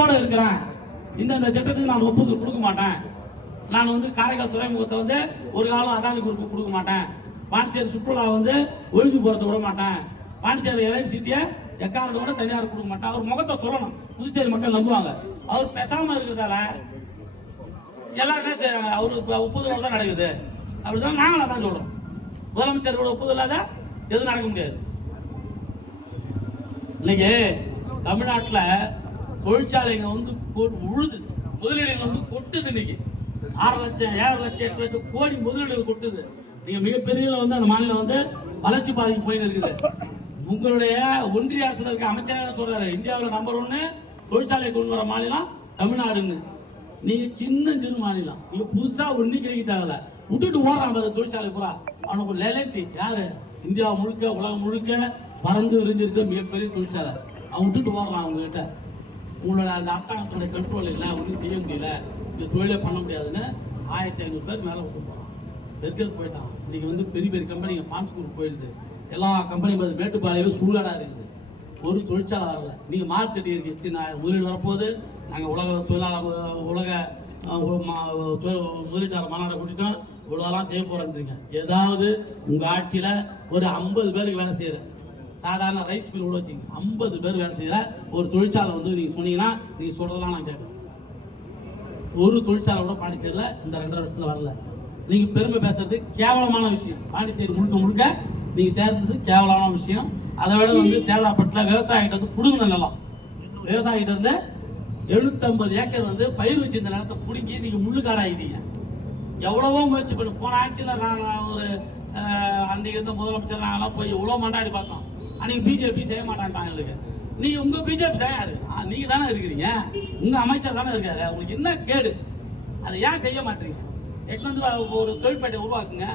முடிவோட இருக்கிறேன். இந்த திட்டத்துக்கு நான் ஒப்புதல் கொடுக்க மாட்டேன். நான் வந்து காரைக்கால் துறைமுகத்தை வந்து ஒரு காலம் அதானி குரூப் கொடுக்க மாட்டேன். பாண்டிச்சேரி சுற்றுலா வந்து ஒழிஞ்சு போகிறத விட மாட்டேன். பாண்டிச்சேரி எலக்ட்ரிசிட்டியை எக்காரத்தை கூட தனியார் கொடுக்க மாட்டேன். அவர் முகத்தை சொல்லணும். புதுச்சேரி மக்கள் நம்புவாங்க. அவர் பேசாமல் இருக்கிறதால எல்லாருமே சே- அவரு இப்போ ஒப்புதல் தான் நடக்குது. அப்படிதான் நாங்களும் அதான் சொல்கிறோம் முதலமைச்சரோட ஒப்புதல் இல்லாத எதுவும் நடக்க முடியாது. இன்னைக்கு தமிழ்நாட்டில் தொழிற்சாலைங்க வந்து உழுது. முதலீடுகள் வந்து கொட்டுது இன்னைக்கு. ஆறு லட்சம் ஏழு லட்சம் எட்டு லட்சம் கோடி முதலீடுகள் கொட்டுது. நீங்க மிகப்பெரிய வந்து அந்த மாநிலம் வந்து வளர்ச்சி பாதைக்கு போயின்னு இருக்குது. உங்களுடைய ஒன்றிய அரசுல இருக்க அமைச்சர் என்ன சொல்றாரு? இந்தியாவில் நம்பர் ஒன்னு தொழிற்சாலை கொண்டு வர மாநிலம் தமிழ்நாடுன்னு. நீங்க சின்ன சிறு மாநிலம். நீங்க புதுசா ஒண்ணு கிடைக்க தேவையில்ல. விட்டுட்டு ஓடுறான் பாரு தொழிற்சாலை பூரா அவனுக்கு லேலட்டி யாரு? இந்தியா முழுக்க உலகம் முழுக்க பறந்து விரிஞ்சிருக்க மிகப்பெரிய தொழிற்சாலை. அவன் விட்டுட்டு ஓடுறான் அவங்க கிட்ட உங்களோட அந்த அரசாங்கத்தோட கண்ட்ரோல் இல்லை ஒன்றும் செய்ய முடியல. இந்த தொழிலே பண்ண முடியாதுன்னு ஆயிரத்தி ஐநூறு பேர் மேலே விட்டு போகிறான் பெர்கர் போயிட்டான். இன்றைக்கி வந்து பெரிய பெரிய கம்பெனிங்க பான்ஸ் குரூப் போயிடுது. எல்லா கம்பெனியும் பார்த்து மேட்டுப்பாளையவே சூழலாக இருக்குது. ஒரு தொழிற்சாலை வரல. நீங்கள் மார்க்கெட் இருக்கு எத்தனை முதலீடு வரப்போது நாங்கள் உலக தொழிலாளர் உலக மா- தொழில் முதலீட்டாளர் மாநாட்டை கூட்டிட்டோம் இவ்வளோலாம் செய்ய போகிறேன்றீங்க ஏதாவது உங்கள் ஆட்சியில் ஒரு ஐம்பது பேருக்கு வேலை செய்கிற சாதாரண ரைஸ் மில் கூட வச்சுங்க. ஐம்பது பேர் வேலை செய்கிற ஒரு தொழிற்சாலை வந்து நீங்கள் சொன்னீங்கன்னா நீங்கள் சொல்கிறதெல்லாம் நான் கேட்குறேன். ஒரு தொழிற்சாலை கூட பாண்டிச்சேரியில் இந்த ரெண்டரை வருஷத்துல வரல. நீங்கள் பெருமை பேசுறது கேவலமான விஷயம். பாண்டிச்சேரி முழுக்க முழுக்க நீங்கள் சேர்த்தது கேவலமான விஷயம். அதை விட வந்து சேலாப்பட்டில் விவசாயிகிட்ட வந்து புடுங்க நிலம் விவசாயிகிட்ட இருந்து எழுநூத்தம்பது ஏக்கர் வந்து பயிர் வச்சு இந்த நிலத்தை பிடுங்கி நீங்கள் முள்ளுக்காடாயிட்டீங்க. எவ்வளவோ முயற்சி பண்ணி போன ஆட்சியில் நான் ஒரு அன்றைக்கு அன்னைக்கு முதலமைச்சர் நாங்களாம் போய் எவ்வளோ மண்டாடி பார்த்தோம். அன்னைக்கு பிஜேபி செய்ய மாட்டான்ட்டாங்க எங்களுக்கு நீங்க உங்க பிஜேபி தயாரு நீங்க தானே இருக்கிறீங்க. உங்க அமைச்சர் தானே இருக்காரு. உங்களுக்கு என்ன கேடு? அதை ஏன் செய்ய மாட்டீங்க? எட்டு வந்து ஒரு தொழிற்பேட்டை உருவாக்குங்க.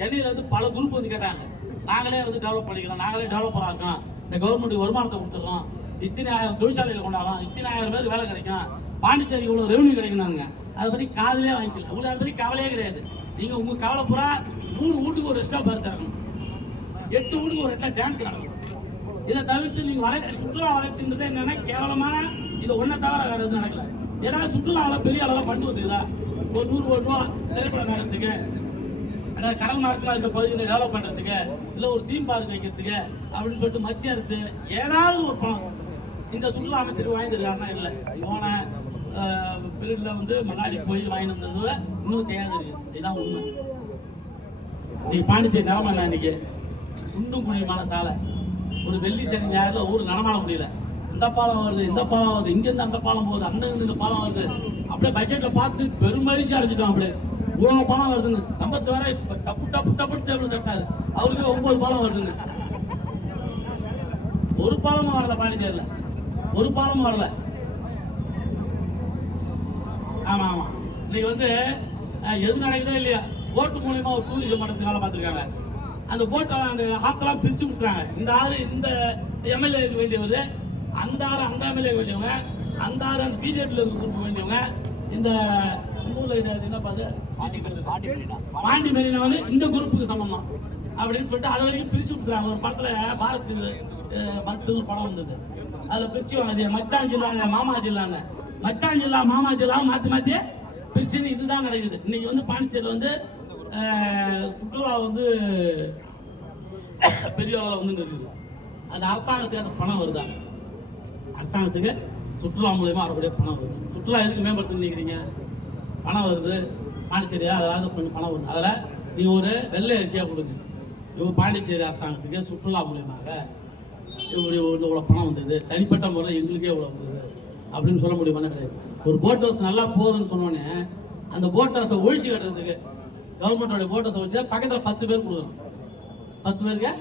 சென்னையில் வந்து பல குரூப் வந்து கேட்டாங்க. நாங்களே வந்து டெவலப் பண்ணிக்கிறோம். நாங்களே டெவலப்பராக இருக்கோம். இந்த கவர்மெண்ட் வருமானத்தை கொடுத்துட்றோம். இத்தனை ஆயிரம் தொழிற்சாலைகள் கொண்டாடுறோம். இத்தனை ஆயிரம் பேர் வேலை கிடைக்கும். பாண்டிச்சேரி இவ்வளோ ரெவன்யூ கிடைக்கணுங்க அதை பற்றி காதலே வாங்கிக்கல. உங்களுக்கு அதை பற்றி கவலையே கிடையாது. நீங்கள் உங்கள் கவலை பூரா மூணு வீட்டுக்கு ஒரு ரெஸ்டாப் பாரு தரணும் எட்டு வீட்டுக்கு ஒரு ரெட்டா டான்ஸ் நடக்கும். இதை தவிர்த்து நீங்க வளர்ச்சி சுற்றுலா வளர்ச்சின்றது என்னன்னா கேவலமான இது ஒன்றை தவிர வேற எதுவும் நடக்கல. ஏன்னா சுற்றுலாவில் பெரிய அளவில் பண்ணி வந்துக்குதா ஒரு நூறு கோடி ரூபா திரைப்பட நகரத்துக்கு ஏன்னா கடல் மார்க்கெலாம் இருக்க பகுதிகளை டெவலப் பண்ணுறதுக்கு இல்லை ஒரு தீம் பார்க் வைக்கிறதுக்கு அப்படின்னு சொல்லிட்டு மத்திய அரசு ஏதாவது ஒரு பணம் இந்த சுற்றுலா அமைச்சர் வாங்கியிருக்காருன்னா இல்லை. போன பீரியடில் வந்து முன்னாடி போய் வாங்கிட்டு வந்தது இன்னும் செய்யாது இருக்கு. இதுதான் உண்மை. நீ பாண்டிச்சேரி நிலமா என்ன இன்னைக்கு? குண்டும் குழியுமான சாலை. ஒரு வெள்ளி சனி ஞாயிறுல ஊர் நடமாட முடியல. இந்த பாலம் வருது இந்த பாலம் வருது இங்க இருந்து அந்த பாலம் போகுது அந்த இந்த பாலம் வருது. அப்படியே பட்ஜெட்டில் பார்த்து பெருமரிச்சு அடைஞ்சிட்டோம் அப்படியே. இவ்வளோ பாலம் வருதுன்னு. சம்பத்து வேற இப்போ டப்பு டப்பு டப்பு டேபிள் தட்டினாரு அவருக்கு ஒன்பது பாலம் வருதுன்னு. ஒரு பாலமும் வரல பாண்டிச்சேரியில். ஒரு பாலமும் வரல. ஆமா ஆமா. இன்னைக்கு வந்து எது நடக்குதோ இல்லையா ஓட்டு மூலியமா ஒரு டூரிசம் மட்டத்துக்கு வேலை பார்த்துருக்காங்க. அந்த போட்டை அந்த ஆத்தெல்லாம் பிரித்து கொடுத்துறாங்க இந்த ஆறு இந்த எம்எல்ஏக்கு வேண்டியவர் அந்த ஆறு அந்த எம்எல்ஏ வேண்டியவங்க அந்த ஆறு அந்த பிஜேபியில் இருக்க குரூப் வேண்டியவங்க இந்த ஊரில் இது என்ன பாது பாண்டி மெரினா வந்து இந்த குரூப்புக்கு சம்பந்தம் அப்படின்னு சொல்லிட்டு அது வரைக்கும் பிரித்து கொடுத்துறாங்க ஒரு படத்தில் பாரத் பக்தர்கள் படம் வந்தது. அதில் பிரிச்சு வாங்க மச்சான் ஜில்லாங்க மாமா ஜில்லாங்க. மச்சான் ஜில்லா மாமா ஜில்லா மாற்றி மாற்றி பிரிச்சுன்னு இதுதான் நடக்குது. இன்னைக்கு வந்து பாண்டிச்சேரியில் வந்து சுற்றுலா வந்து பெரிய அளவில் வந்து இருக்குது. அது அரசாங்கத்துக்கு அந்த பணம் வருதா? அரசாங்கத்துக்கு சுற்றுலா மூலயமா வரக்கூடிய பணம் வருது. சுற்றுலா எதுக்கு மேம்படுத்த நினைக்கிறீங்க? பணம் வருது. பாண்டிச்சேரியா அதாவது கொஞ்சம் பணம் வருது. அதில் நீங்கள் ஒரு வெள்ளை அறிக்கையாக கொடுங்க. இவங்க பாண்டிச்சேரி அரசாங்கத்துக்கு சுற்றுலா மூலியமாக இவரு இவ்வளோ பணம் வந்தது. தனிப்பட்ட முறையில் எங்களுக்கே இவ்வளோ வந்தது. அப்படின்னு சொல்ல முடியுமானே கிடையாது ஒரு போட் ஹவுஸ் நல்லா போகுதுன்னு சொன்னோன்னே அந்த போட் ஹவுஸை ஒழிச்சு கட்டுறதுக்கு கவர்மெண்டோட போட் வச்சு பக்கத்தில் பத்து பேர் கொடுக்குறோம் பத்து பேருக்கு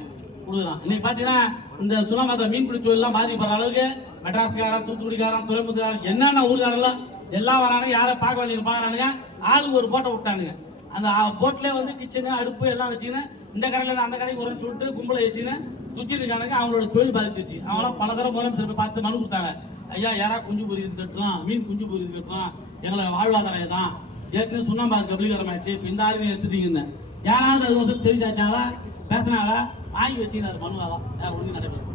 கொடுக்குறான். இன்னைக்கு பார்த்தீங்கன்னா இந்த சுனாமத்தை மீன்பிடி தொழிலாம் பாதிப்படுற அளவுக்கு மெட்ராஸ்காரன் தூத்துக்குடிக்காரன் துறைமுகக்காரன் என்னென்ன ஊருக்காரங்களோ எல்லாம் வரானுங்க யாரை பார்க்க வேண்டிய பார்க்குறானுங்க ஆளுக்கு ஒரு போட்டை விட்டானுங்க. அந்த போட்லேயே வந்து கிச்சனு அடுப்பு எல்லாம் வச்சுக்கின்னு இந்த கரையில் அந்த கரைக்கு வரும்னு சொல்லிட்டு கும்பலை ஏற்றின்னு சுற்றி இருக்கானுங்க. அவங்களோட தொழில் பாதிச்சிருச்சு. அவங்களாம் பல தடவை முதலமைச்சர் போய் பார்த்து மனு கொடுத்தாங்க. ஐயா யாரா குஞ்சு பொரியது கட்டுறோம் மீன் குஞ்சு பொரியது கட்டலாம் எங்களை வாழ்வாதாரம் தான் ஏற்கனவே சுண்ணாம்பாரு கபலீகரம் ஆயிடுச்சு. இப்போ இந்த ஆர்மி எடுத்துட்டீங்கன்னு. யாராவது அது வருஷம் சரி சாச்சாங்களா பேசினாங்களா வாங்கி வச்சுக்கிறாரு மனுவாலாம் யார் ஒன்றும் நடைபெறும்